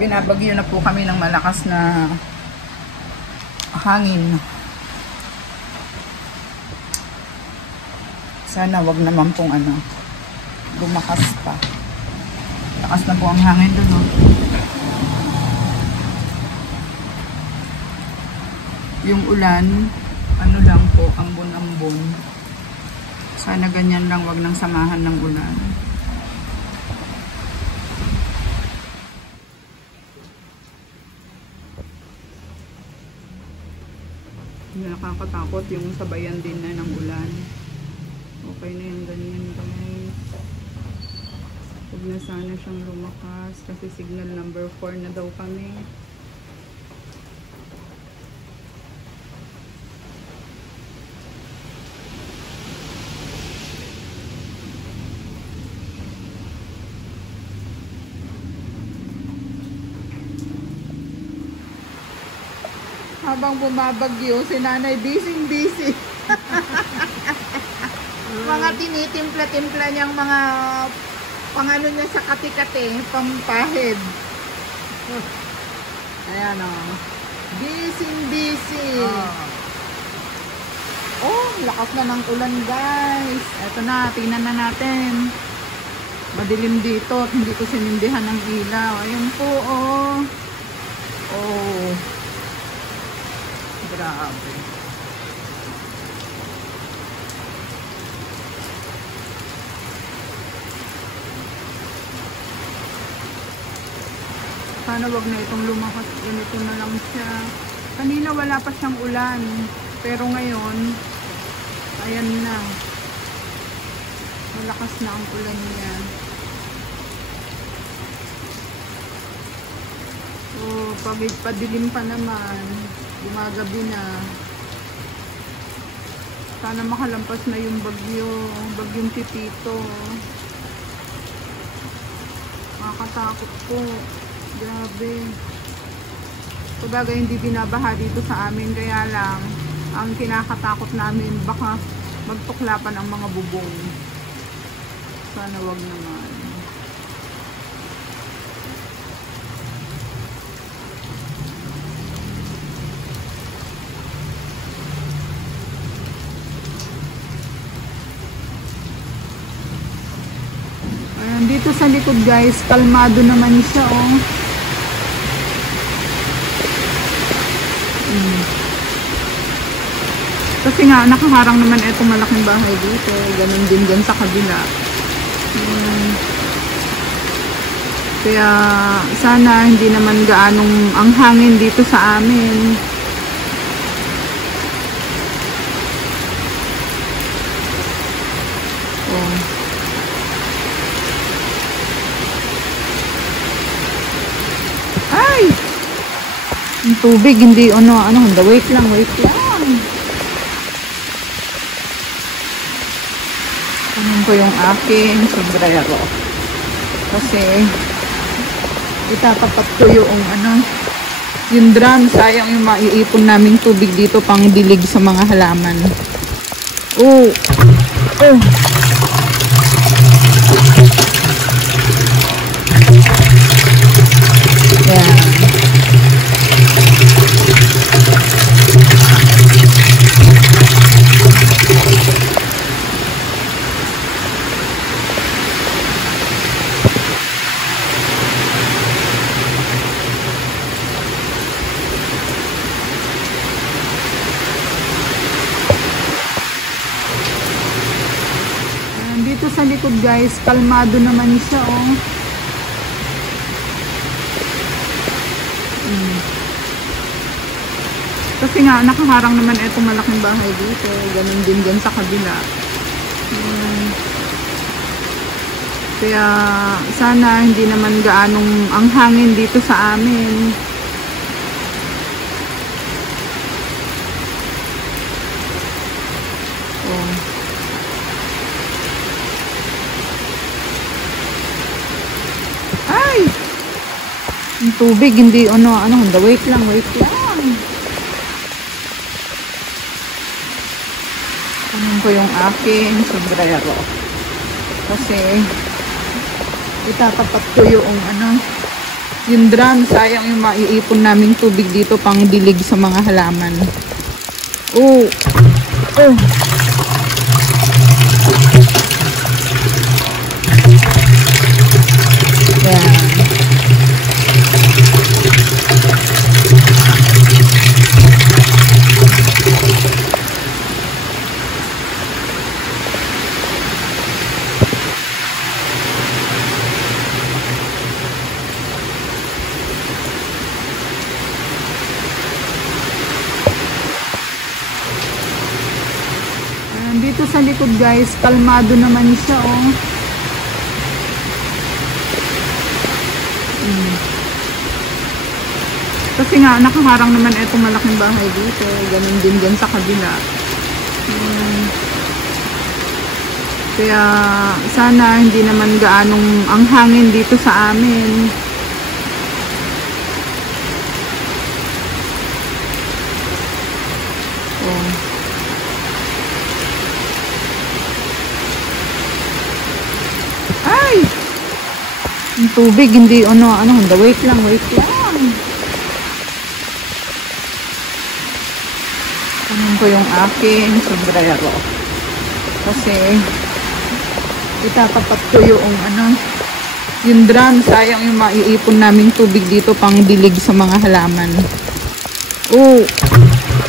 Binabagyo na po kami ng malakas na hangin. Sana wag naman pong lumakas pa. Lakas na po ang hangin doon, oh. Yung ulan, lang po, ambon-ambon. Sana ganyan lang, wag nang samahan ng ulan. Nakakatakot yung sabayan din na ng ulan. Okay na yung ganyan, guys. Huwag na sana siyang lumakas kasi signal number 4 na daw kami. Habang bumabagyo, si nanay busy. Mga tinitimpla-timpla niyang mga pangano niya sa kati-kati, pampahid. Ayan, oh. Busy. Oh, lakas na ng ulan, guys. Eto na, tingnan na natin. Madilim dito at hindi ko sinindihan ng ilaw. Ayan po, oh. Oh. Grabe. Sana wag na itong lumakas. Ganito na lang siya. Kanina wala pa siyang ulan. Pero ngayon, ayan na. Malakas na ang ulan niya. Oh, padilim pa naman. Gumagabi na. Sana makalampas na yung bagyong Titito. Nakakatakot po. Grabe. Sabagay hindi binabaha dito sa amin, kaya lang ang kinakatakot namin baka magtuklapan ang mga bubong. Sana wag naman. Dito sa likod, guys, kalmado naman siya, oh. Kasi nga, nakaharang naman itong malaking bahay dito. Ganun din dyan sa kabila. Kaya, sana hindi naman gaanong ang hangin dito sa amin. Oh. Ay! Yung tubig, hindi, wait lang. Kunin ko yung aking sombrero. Kasi, itatapat ko yung drum. Sayang yung maiipon naming tubig dito pang dilig sa mga halaman. Oh! Dito sa likod, guys, kalmado naman siya, oh. Kasi nga, nakaharang naman itong malaking bahay dito. Ganun din dyan sa kabila. Kaya, sana hindi naman gaanong ang hangin dito sa amin. Oh. Ay! Yung tubig, hindi, wait lang. Kunin ko yung aking sombrero. Kasi, itatapat ko Yung drum, sayang yung maiipon naming tubig dito pang dilig sa mga halaman. Oh. Oh. Yan. Dito sa likod guys, kalmado naman siya oh. Kasi nga nakaharang naman itong malaking bahay dito. Ganun din dyan sa kabila. Kaya sana hindi naman gaanong ang hangin dito sa amin. Oh. Ay! Yung tubig, hindi, wait lang. Kunin ko yung aking sombrero. Kasi, itatapat ko yung drum. Sayang yung maiipon naming tubig dito pang dilig sa mga halaman. Oh!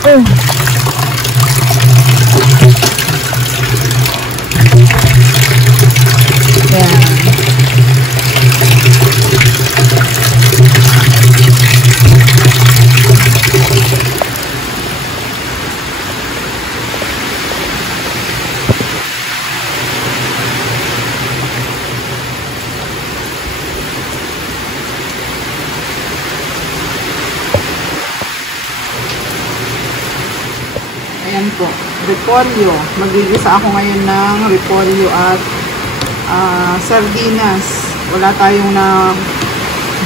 Oh! Yan. Ayan po, repolyo. Magigisa ako ngayon ng repolyo at sardinas. Wala tayong na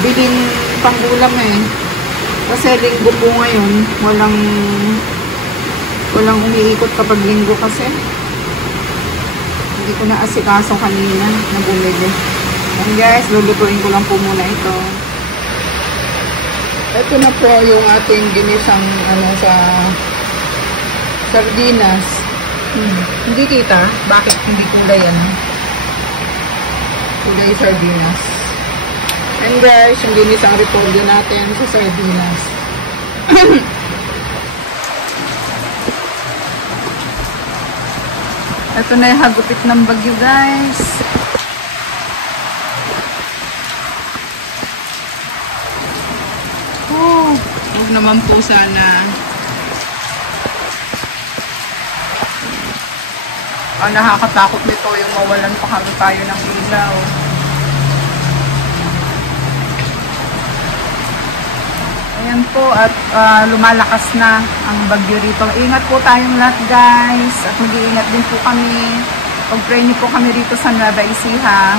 biling panggulam eh. Kasi linggo po ngayon, walang umiikot kapag linggo kasi. Hindi ko na asikaso kanina na bumili. And guys, lulutuin ko lang po muna ito. Ito na po yung ating ginisang sa sardinas. Hindi kita? Bakit hindi kulay kulay sardinas. And guys, yung ginisang repolyo natin sa sardinas. Ito na yung hagupit ng bagyo guys. Huwag naman po sana. Nakakatakot nito yung mawalan pa kami tayo ng ilaw. Ayan po at lumalakas na ang bagyo rito. Ingat po tayong lahat guys at mag-iingat din po kami. Pag-pray niyo po kami rito sa Nueva Ecija.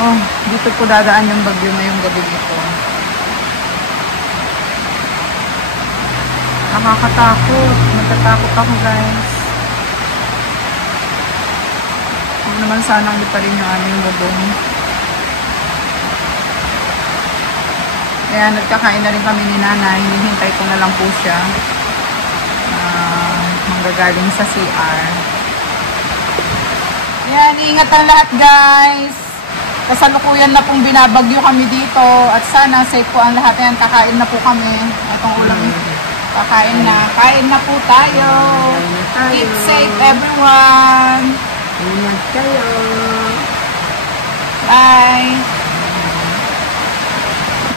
Oh, dito po dadaan yung bagyo ngayong gabi dito. Nakakatakot. Natatakot ako guys. Huwag naman sanang liparin yung aming bubong. Kaya nagkakain na rin kami ni nanay. Hinihintay ko na lang po siya. Manggagaling sa CR. Ayan, ingat ang lahat guys. Kasalukuyan na pong binabagyo kami dito. At sana safe po ang lahat. Ayan, kakain na po kami. Itong ulam. Kakain na. Kain na po tayo. Keep safe everyone. Ingat kayo. Bye.